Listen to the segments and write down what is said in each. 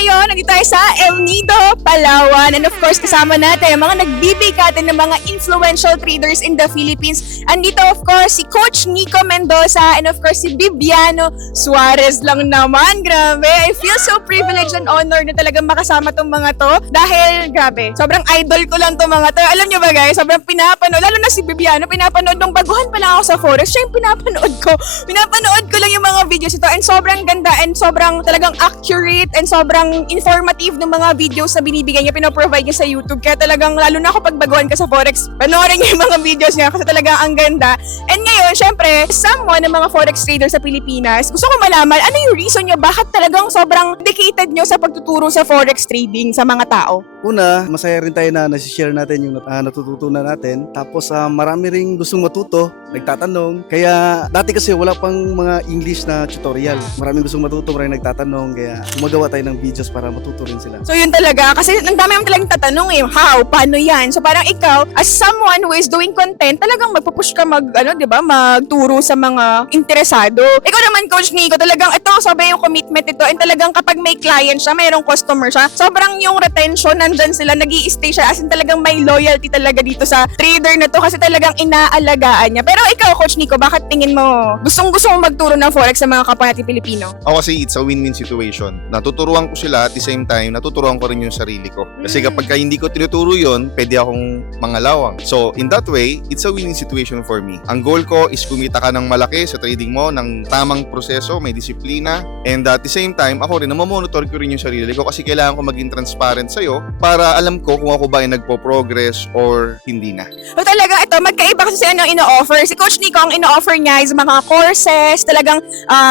ngayon, nandito tayo sa El Nido, Palawan. And of course, kasama natin ang mga nagbibigatan ng mga influential traders in the Philippines. Andito of course si Coach Nico Mendoza and of course si Bibiano Suarez lang naman. Grabe, I feel so privileged and honored na talagang makasama tong mga to. Dahil, grabe, sobrang idol ko lang tong mga to. Alam nyo ba guys, sobrang pinapanood, lalo na si Bibiano, pinapanood nung baguhan pa lang ako sa Forex. Siya yung pinapanood ko. Pinapanood ko lang yung mga videos ito and sobrang ganda and sobrang talagang accurate and sobrang informative ng mga videos na binibigay niya, pinoprovide niya sa YouTube. Kaya talagang, lalo na ako pag baguhan ka sa Forex, panoorin niyo yung mga videos niya kasi talagang ang ganda. And ngayon, syempre, someone ng mga Forex traders sa Pilipinas, gusto ko malaman, ano yung reason niyo, bakit talagang sobrang dedicated niyo sa pagtuturo sa Forex trading sa mga tao? Una, masaya rin tayo na nasi-share natin yung natututunan natin. Tapos marami ring gustong matuto, nagtatanong. Kaya dati kasi wala pang mga English na tutorial. Maraming gustong matuto, maraming nagtatanong. Kaya gumagawa tayo ng videos para matuto rin sila. So yun talaga, kasi ang dami naman talagang tatanong how, paano yan? So parang ikaw, as someone who is doing content, talagang magpupush ka magturo sa mga interesado. Ikaw naman, Coach Nico, talagang ito, sabi yung commitment ito, and talagang kapag may client siya, mayroong customer siya, sobrang yung retention, nandyan sila, nag-i-stay siya, as in talagang may loyalty talaga dito sa trader na to, kasi talagang inaalagaan niya. Pero ikaw, Coach Nico, bakit tingin mo, gustong-gusto mo magturo ng Forex sa mga kapwa natin Pilipino? Ako kasi it's a win-win situation. Natuturuan ko sila at the same time, natuturuan ko rin yung sarili ko. Kasi kapag hindi ko tinuturo yun, pwede akong mangalawang. So, in that way, it's a win-win situation for me. Ang goal ko is kumita ka ng malaki sa trading mo, ng tamang proseso, may disiplina, and at the same time, ako rin, namamonitor ko rin yung sarili ko kasi kailangan ko maging transparent sa'yo para alam ko kung ako ba ay nagpo-progress or hindi na. So talaga ito, magkaiba kasi ano ino-offer. Si Coach Nico, ang ino-offer niya is mga courses, talagang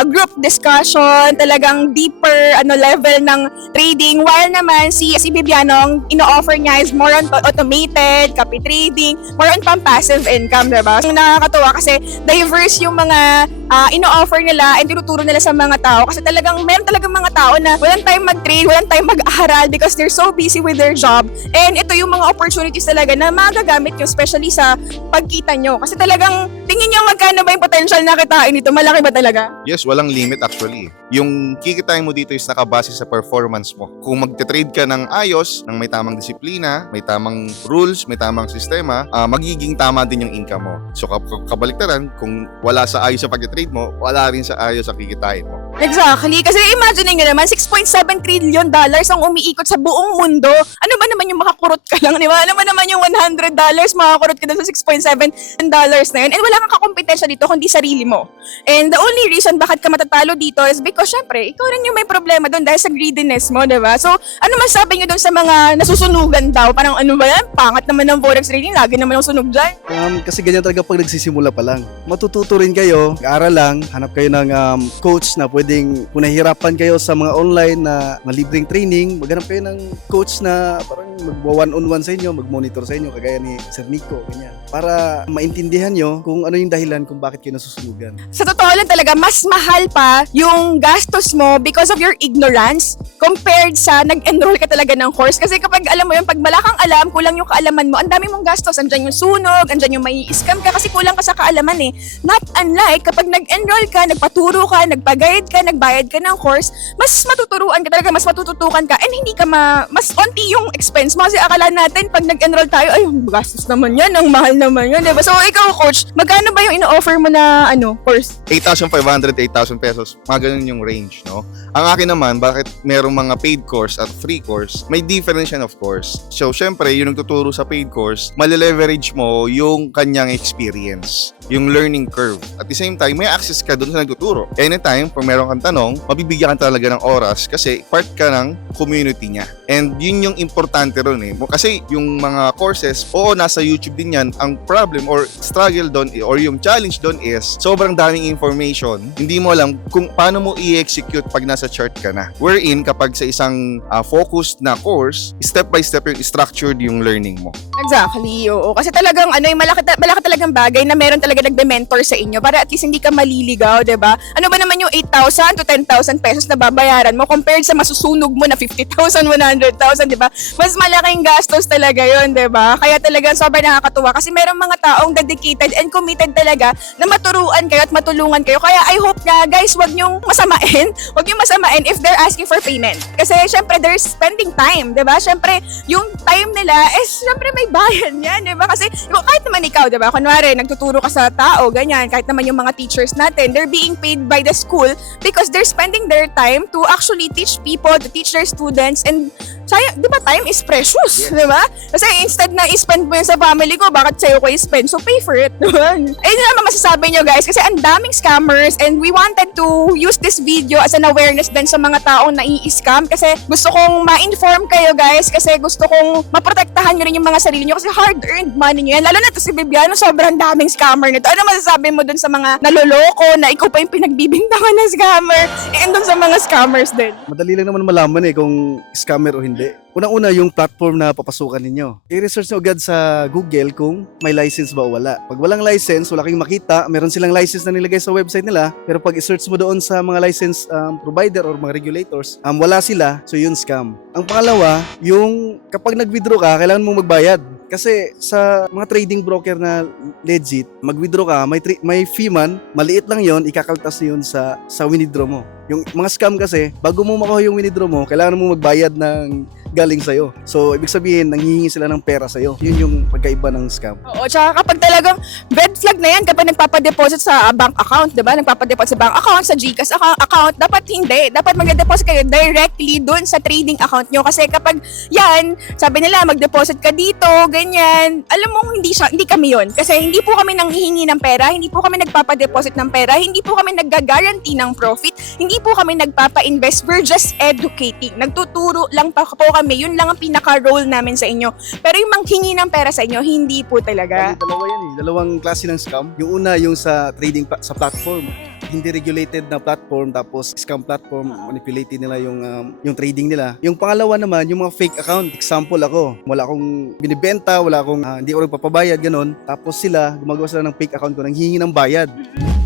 group discussion, talagang deeper level ng trading. While naman si Bibiano, ang ino-offer niya is more on automated, copy trading, more on passive income, diba? So nakakatuwa kasi diverse yung mga ino-offer nila and tinuturo nila sa mga tao kasi talagang meron talagang mga tao na walang time mag-trade, walang time mag-aral because they're so busy with their job. And ito yung mga opportunities talaga na magagamit nyo, especially sa pagkita nyo. Kasi talagang tingin nyo magkano ba yung potential na kitain nito? Malaki ba talaga? Yes, walang limit actually. Yung kikitain mo dito is nakabase sa performance mo. Kung magte-trade ka ng ayos, ng may tamang disiplina, may tamang rules, may tamang sistema, magiging tama din yung income mo. So kabaliktaran, kung wala sa ayos sa pagte-trade mo, wala rin sa ayos sa kikitain mo. Exactly. Kasi imagine nyo naman, $6.7 trillion ang umiikot sa buong mundo. Ano ba naman yung makakurot ka lang, di ba? Ano ba naman yung $100 makakurot ka doon sa $6.7 na yun? And wala kang kakompetensya dito kundi sarili mo. And the only reason bakit ka matatalo dito is because syempre, ikaw rin yung may problema doon dahil sa greediness mo, di ba? So, ano masabi nyo doon sa mga nasusunugan daw? Parang ano ba yan? Pangat naman ng Forex trading, lagi naman ang sunog dyan. Kasi ganyan talaga pag nagsisimula pa lang. Matututo rin kayo, aral lang, hanap kayo ng coach na pwedeng, kung nahihirapan kayo sa mga online na libreng training, maghanap kayo ng coach na parang mag-one-on-one sa inyo, mag-monitor sa inyo, kagaya ni Sir Nico, ganyan. Para maintindihan nyo kung ano yung dahilan kung bakit kayo nasusunugan. Sa totoo lang talaga, mas mahal pa yung gastos mo because of your ignorance compared sa nag-enroll ka talaga ng course. Kasi kapag alam mo yun, pag wala kang alam, kulang yung kaalaman mo, ang dami mong gastos. Andyan yung sunog, andyan yung may scam ka kasi kulang ka sa kaalaman eh. Not unlike kapag nag-enroll ka, nagpaturo ka, nagpa-guide ka, nagbayad ka ng course, mas matuturuan ka talaga, mas matututukan ka, and hindi ka mas onti yung expense mo. Kasi akala natin, pag nag-enroll tayo, ay, gastos naman yan, ang mahal naman yan, diba? So, ikaw, coach, magkano ba yung ino-offer mo na, course? 8,500, 8,000 pesos, mga ganun yung range, no? Ang akin naman, bakit merong mga paid course at free course, may difference yan, of course. So, syempre, yung nagtuturo sa paid course, mali-leverage mo yung kanyang experience, yung learning curve. At the same time, may access ka doon sa nagtuturo. Anytime, kung meron kang tanong, mabibigyan ka talaga ng oras kasi part ka ng community niya. And yun yung importante ron eh. Kasi yung mga courses, oo, nasa YouTube din yan. Ang problem or struggle doon or yung challenge doon is sobrang daming information. Hindi mo alam kung paano mo i-execute pag nasa chart ka na. Wherein, kapag sa isang focused na course, step by step yung structured yung learning mo. Exactly, oo. Kasi talagang ano, yung malaki talagang bagay na meron talaga nagbe-mentor sa inyo para at least hindi ka maliligaw, 'di ba? Ano ba naman yung 8,000 to 10,000 pesos na babayaran mo compared sa masusunog mo na 50,000, 100,000, 'di ba? Mas malaking gastos talaga 'yon, 'di ba? Kaya talagang sobrang nakakatuwa kasi merong mga taong dedicated and committed talaga na maturuan kayo at matulungan kayo. Kaya I hope na guys, wag niyong masamain. Wag niyong masamain if they're asking for payment. Kasi syempre they're spending time, 'di ba? Syempre yung time nila is syempre may bayan yan, di ba? Kasi kahit naman ikaw, di ba? Kunwari, nagtuturo ka sa tao, ganyan, kahit naman yung mga teachers natin, they're being paid by the school because they're spending their time to actually teach people, to teach their students, and sayang, di ba, time is precious, di ba? Kasi instead na i-spend mo yun sa family ko, bakit sa'yo ko i-spend? So pay for it, di ba? Ayun naman masasabi nyo guys, kasi ang daming scammers and we wanted to use this video as an awareness din sa mga taong nai-scam kasi gusto kong ma-inform kayo guys kasi gusto kong maprotektahan nyo rin yung mga sarili nyo kasi hard-earned money nyo yan. Lalo na to si Bibiano, sobrang daming scammer nito. Ano masasabi mo dun sa mga naloloko na ikaw pa yung pinagbibintangan ng scammer and dun sa mga scammers din? Madali lang naman malaman kung scammer o hindi. Unang-una yung platform na papasukan ninyo. I-research nyo agad sa Google kung may license ba o wala. Pag walang license, wala kayong makita, meron silang license na nilagay sa website nila, pero pag i-search mo doon sa mga license provider or mga regulators, wala sila, so yun scam. Ang pangalawa, yung kapag nag-withdraw ka, kailangan mong magbayad. Kasi sa mga trading broker na legit, mag-withdraw ka, may fee man, maliit lang yon, ikakaltas yun sa withdraw mo. Yung mga scam kasi, bago mo makuha yung withdraw mo, kailangan mo magbayad ng galing sa'yo. So, ibig sabihin, nanghihingi sila ng pera sa'yo. Yun yung pagkaiba ng scam. Oo, tsaka kapag talagang red flag na yan, kapag nagpapadeposit sa bank account, di ba? Nagpapadeposit sa bank account, sa GCash account, dapat hindi. Dapat mag-deposit kayo directly dun sa trading account nyo. Kasi kapag yan, sabi nila, mag-deposit ka dito, ganyan, alam mo, hindi kami yun. Kasi hindi po kami nanghihingi ng pera, hindi po kami nagpapadeposit ng pera, hindi po kami nagga-guarantee ng profit, hindi po kami nagpapa-invest, we're just educating. Nagtuturo lang po kami, yun lang ang pinaka-role namin sa inyo. Pero yung manghingi ng pera sa inyo, hindi po talaga. Dalawa yan dalawang klase ng scam. Yung una, yung sa trading sa platform. Hindi regulated na platform, tapos scam platform, manipulated nila yung trading nila. Yung pangalawa naman, yung mga fake account. Example ako, wala akong binibenta, hindi ako nagpapabayad, ganon. Tapos sila, gumagawa sila ng fake account ko, nanghihingi ng bayad.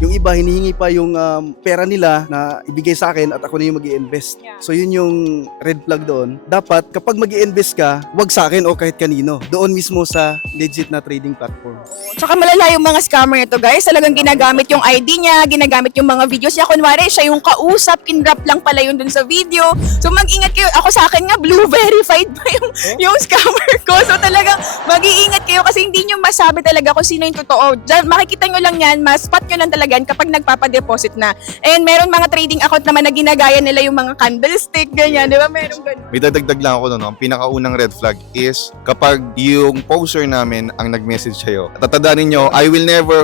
Yung iba, hinihingi pa yung pera nila na ibigay sa akin at ako na yung mag-i-invest. Yeah. So yun yung red flag doon. Dapat, kapag mag-i-invest ka, wag sa akin o kahit kanino. Doon mismo sa legit na trading platform. Tsaka malala yung mga scammer nito guys, talagang ginagamit yung ID niya, ginagamit yung mga videos niya. Kunwari, siya yung kausap, kinrap lang pala yun dun sa video. So mag-ingat kayo. Ako sa akin nga, blue verified pa yung scammer ko. So talagang mag-iingat kayo kasi hindi nyo masabi talaga kung sino yung totoo. Diyan, makikita nyo lang yan, spot nyo lang talaga yan kapag nagpapadeposit na. And meron mga trading account naman na ginagaya nila yung mga candlestick, ganyan, di ba? Meron ganun. May dadagdag lang ako no. Ang pinakaunang red flag is kapag yung poster namin ang nag-message sa'yo. Tatandaan ninyo,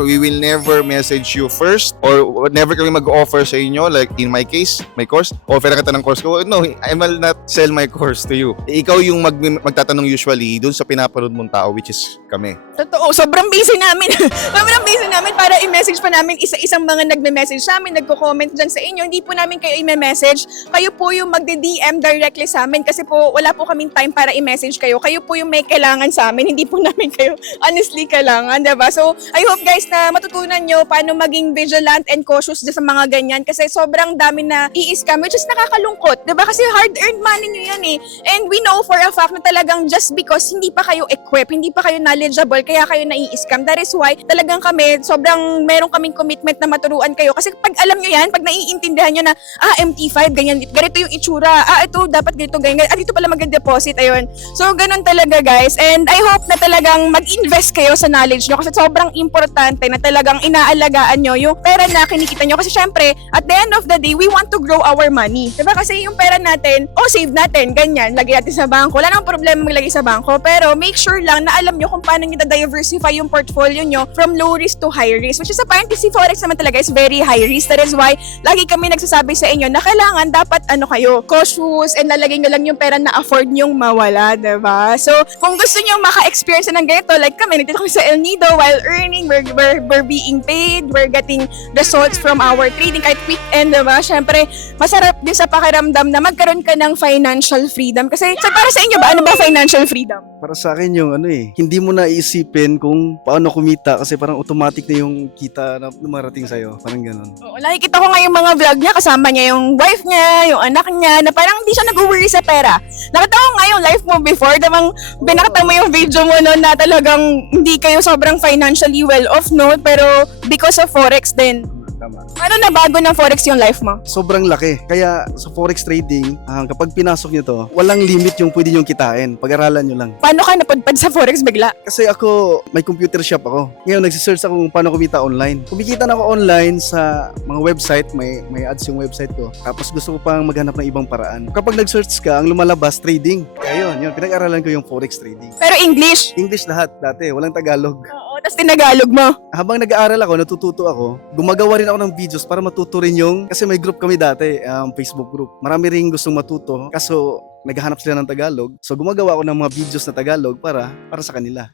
we will never message you first or never kami mag-offer sa inyo. Like in my case, my course, offer na kita ng course ko. No, I will not sell my course to you. Ikaw yung magtatanong usually dun sa pinapanood mong tao, which is kami. Totoo, sobrang busy namin. Sobrang busy namin para i-message pa namin isa-isang mga nagme-message sa amin, nagko-comment dyan sa inyo. Hindi po namin kayo i-message. Kayo po yung magde-DM directly sa amin kasi po wala po kaming time para i-message kayo. Kayo po yung may kailangan sa amin. Hindi po namin kayo honestly kailangan, diba? So, I hope guys na matutunan nyo paano maging vigilant and cautious sa mga ganyan kasi sobrang dami na i-scam which is nakakalungkot, diba? Kasi hard-earned money nyo yan eh. And we know for a fact na talagang just because hindi pa kayo equipped, hindi pa kayo knowledgeable, kaya kayo nai-scam. That is why talagang kami, sobrang meron kaming commitment na maturuan kayo. Kasi pag alam nyo yan, pag naiintindihan nyo na, MT5, ganyan, ganito yung itsura, ito, dapat ganito, ganyan, dito pala mag-deposit, ayun. So, ganun talaga guys. And I hope na talagang mag-invest kayo sa knowledge nyo kasi sobrang importante na talagang inaalagaan nyo yung pera na kinikita nyo. Kasi syempre, at the end of the day, we want to grow our money. Diba? Kasi yung pera natin, save natin, ganyan, lagay natin sa bangko. Wala namang problema maglagay sa bangko. Pero make sure lang na alam nyo kung paano nyo diversify yung portfolio nyo from low risk to high risk. Which is apparently Forex naman talaga is very high risk. That is why lagi kami nagsasabi sa inyo na kailangan dapat kayo, cautious and lalagay nyo lang yung pera na afford nyong mawala, diba? So, kung gusto nyo maka-experience ng ganito, like kami, nandito kami sa El Nido while earning, we're being paid, we're getting results from our trading kahit weekend, diba? Syempre, masarap din sa pakiramdam na magkaroon ka ng financial freedom. Kasi, so para sa inyo ba, ano ba financial freedom? Para sa akin yung hindi mo na iisipin kung paano kumita kasi parang automatic na yung kita na marating sa'yo. Parang ganun. Oo, nakikita ko nga yung mga vlog niya, kasama niya yung wife niya, yung anak niya, na parang hindi siya nag-worry sa pera. Nakita ko nga yung life mo before, damang binakita mo yung video mo no, na talagang hindi kayo sobrang financially well off, no? Pero because of Forex din. Tama. Ano na bago ng Forex yung life mo? Sobrang laki. Kaya sa Forex trading, kapag pinasok nyo to, walang limit yung pwede nyong kitain. Pag-aralan nyo lang. Paano ka napadpad sa Forex bigla? Kasi ako, may computer shop ako. Ngayon, nagsisearch ako kung paano kumita online. Kumikita na ako online sa mga website, may ads yung website ko. Tapos gusto ko pang maghanap ng ibang paraan. Kapag nag-search ka, ang lumalabas, trading. Kaya yun, pinag-aralan ko yung Forex trading. Pero English? English lahat dati, walang Tagalog. Oo, tapos tinagalog mo. Habang nag-aaral ako, natututo ako, gumagawa rin ako ng videos para matuto rin yung, kasi may group kami dati, Facebook group. Marami rin gustong matuto, kaso naghahanap sila ng Tagalog. So gumagawa ako ng mga videos na Tagalog para sa kanila.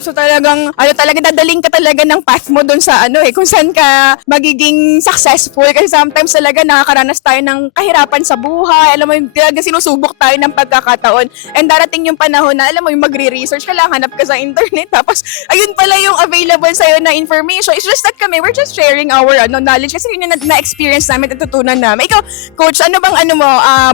So talagang, talaga dadaling ka talaga ng path mo dun sa kung saan ka magiging successful. Kasi sometimes talaga nakakaranas tayo ng kahirapan sa buhay. Alam mo, talaga sinusubok tayo ng pagkakataon. And darating yung panahon na, alam mo, yung magre-research ka lang, hanap ka sa internet. Tapos, ayun pala yung available sa'yo na information. It's just that kami, we're just sharing our knowledge. Kasi yun yung na-experience namin, natutunan namin. Ikaw, Coach,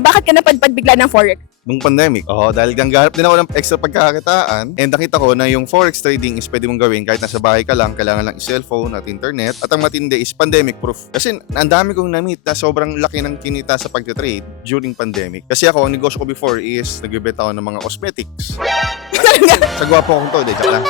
bakit ka napadpad bigla ng Forex? Nung pandemic. Dahil nanggarap din ako ng extra pagkakakitaan and nakita ko na yung forex trading is pwede mong gawin kahit nasa bahay ka lang, kailangan lang cellphone at internet. At ang matindi is pandemic proof. Kasi ang dami kong na-meet na sobrang laki ng kinita sa pagte-trade during pandemic. Kasi ako, ang negosyo ko before is nagbebenta ako ng mga cosmetics. Sa gwapo akong to, joke lang.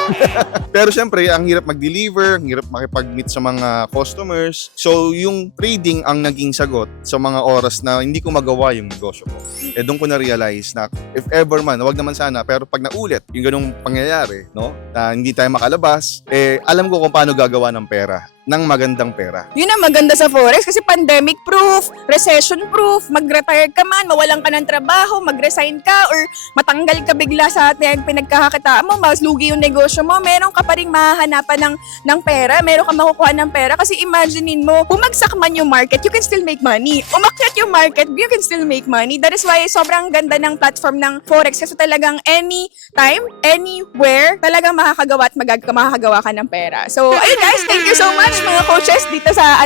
Pero syempre, ang hirap mag-deliver, ang hirap makipag-meet sa mga customers. So, yung trading ang naging sagot sa mga oras na hindi ko magawa yung negosyo ko. Doon ko na-realize na if ever man, wag naman sana, pero pag naulit yung ganung pangyayari, no, na hindi tayo makalabas, alam ko kung paano gagawa ng pera, ng magandang pera. Yun ang maganda sa Forex kasi pandemic proof, recession proof, mag-retire ka man, mawalan ka ng trabaho, mag-resign ka, or matanggal ka bigla sa ating pinagkakakitaan mo, mas lugi yung negosyo mo, meron ka pa rin mahahanapan ng pera, meron ka makukuha ng pera kasi imaginein mo, bumagsak man yung market, you can still make money. Umakyat yung market, you can still make money. That is why sobrang ganda ng platform ng Forex kasi talagang anytime, anywhere, talagang makakagawa at makakagawa ka ng pera. So, ayun guys, thank you so much mga coaches dito sa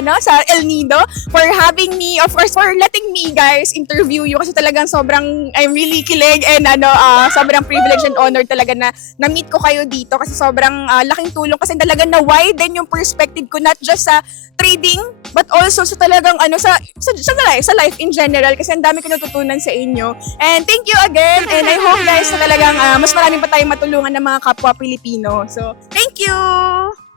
El Nido for having me, of course, for letting me guys interview you kasi talagang sobrang I'm really kilig and sobrang privileged and honored talaga na na-meet ko kayo dito kasi sobrang laking tulong kasi talaga na-widen yung perspective ko not just sa trading but also sa talagang sa life in general kasi ang dami ko natutunan sa inyo. And thank you again and I hope guys na talagang mas marami pa tayong matulungan ng mga kapwa Pilipino. So, thank you!